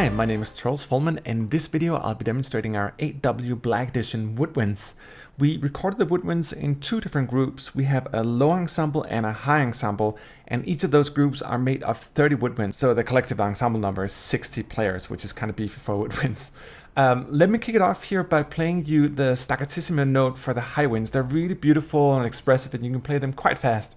Hi, my name is Charles Fullman, and in this video I'll be demonstrating our 8W Black Edition woodwinds. We recorded the woodwinds in two different groups. We have a low ensemble and a high ensemble, and each of those groups are made of 30 woodwinds, so the collective ensemble number is 60 players, which is kind of beefy for woodwinds. Let me kick it off here by playing you the staccatissimo note for the high winds. They're really beautiful and expressive, and you can play them quite fast.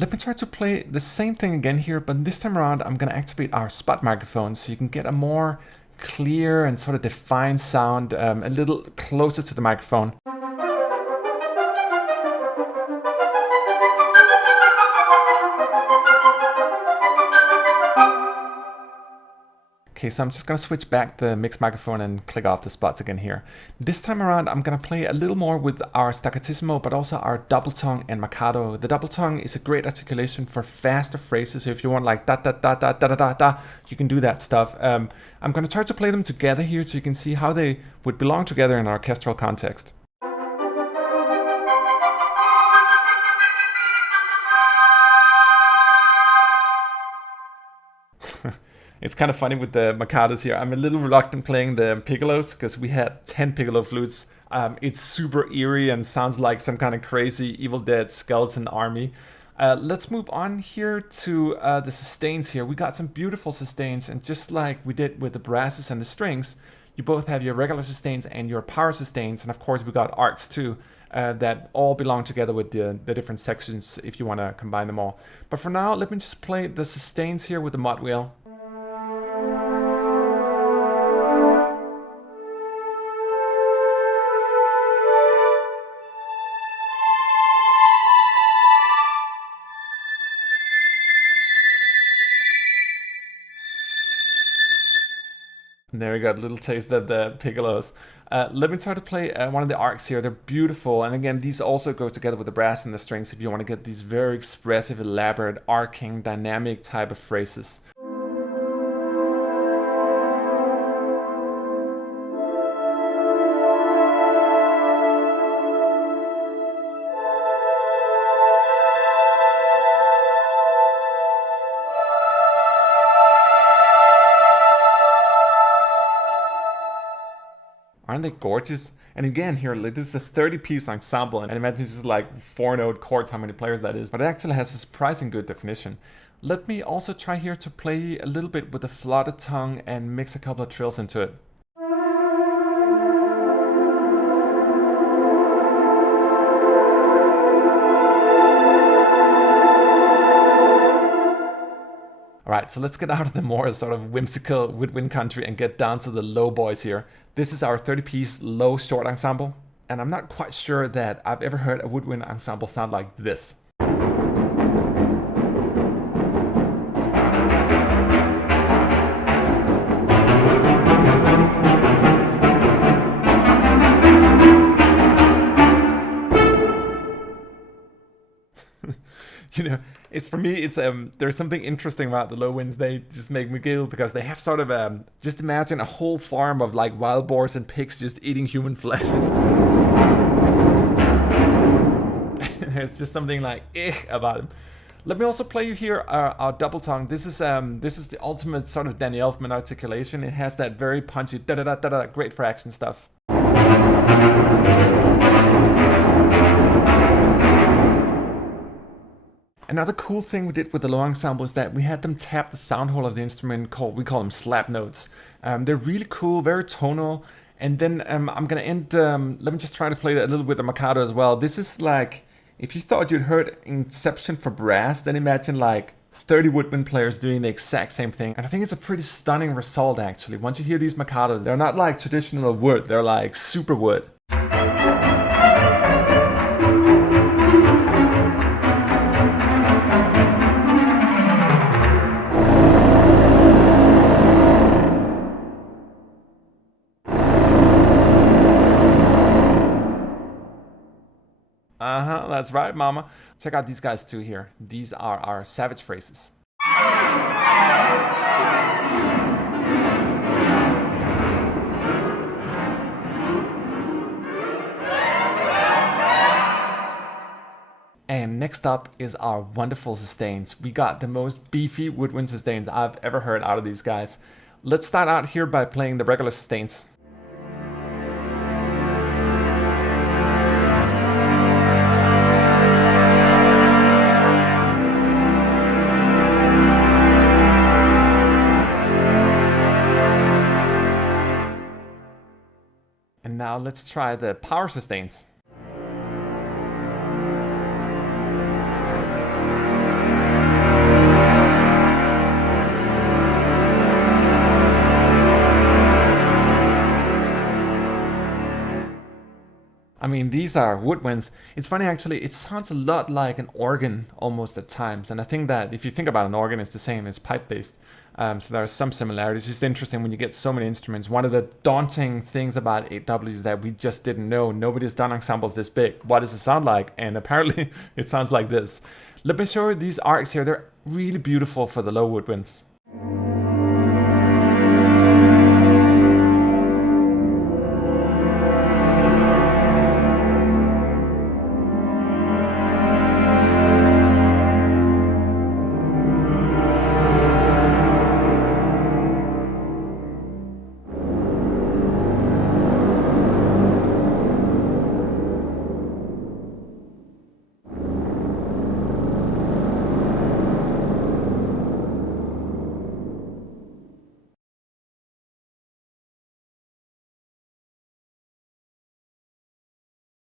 Let me try to play the same thing again here, but this time around I'm going to activate our spot microphone so you can get a more clear and sort of defined sound a little closer to the microphone. Okay, so I'm just going to switch back the mix microphone and click off the spots again here. This time around, I'm going to play a little more with our staccatissimo, but also our double tongue and marcato. The double tongue is a great articulation for faster phrases. So if you want like da da da da da da da da, you can do that stuff. I'm going to try to play them together here so you can see how they would belong together in an orchestral context. It's kind of funny with the marcatos here. I'm a little reluctant playing the piccolos because we had 10 piccolo flutes. It's super eerie and sounds like some kind of crazy Evil Dead skeleton army. Let's move on here to the sustains here. We got some beautiful sustains, and just like we did with the brasses and the strings, you both have your regular sustains and your power sustains, and of course we got arcs too. That all belong together with the different sections if you want to combine them all. But for now, let me just play the sustains here with the mod wheel. There we got a little taste of the piccolos. Let me try to play one of the arcs here. They're beautiful, and again, these also go together with the brass and the strings if you want to get these very expressive, elaborate, arcing, dynamic type of phrases. Aren't they gorgeous? And again here, this is a 30-piece ensemble, and I imagine this is like 4-note chords, how many players that is, but it actually has a surprising good definition. Let me also try here to play a little bit with the fluted tongue and mix a couple of trills into it. Alright, so let's get out of the more sort of whimsical woodwind country and get down to the low boys here. This is our 30-piece low short ensemble, and I'm not quite sure that I've ever heard a woodwind ensemble sound like this. You know, for me, it's there's something interesting about the low winds. They just make me giggle because they have sort of just imagine a whole farm of like wild boars and pigs just eating human flesh. There's just something like about them. Let me also play you here our double tongue. This is the ultimate sort of Danny Elfman articulation. It has that very punchy da da da da da, great for action stuff. Another cool thing we did with the low ensemble is that we had them tap the sound hole of the instrument we call them slap notes. They're really cool, very tonal. And then I'm gonna end, let me just try to play a little bit of marcato as well. This is like, if you thought you'd heard Inception for brass, then imagine like 30 woodwind players doing the exact same thing. And I think it's a pretty stunning result actually. Once you hear these marcatos, they're not like traditional wood, they're like super wood. That's right, mama. Check out these guys too here. These are our savage phrases. And next up is our wonderful sustains. We got the most beefy woodwind sustains I've ever heard out of these guys. Let's start out here by playing the regular sustains. And now let's try the power sustains. I mean, these are woodwinds. It's funny actually, it sounds a lot like an organ almost at times. And I think that if you think about an organ, it's the same, it's pipe-based. So there are some similarities. It's just interesting when you get so many instruments. One of the daunting things about 8W is that we just didn't know. Nobody's done ensembles this big. What does it sound like? And apparently it sounds like this. Let me show you these arcs here. They're really beautiful for the low woodwinds.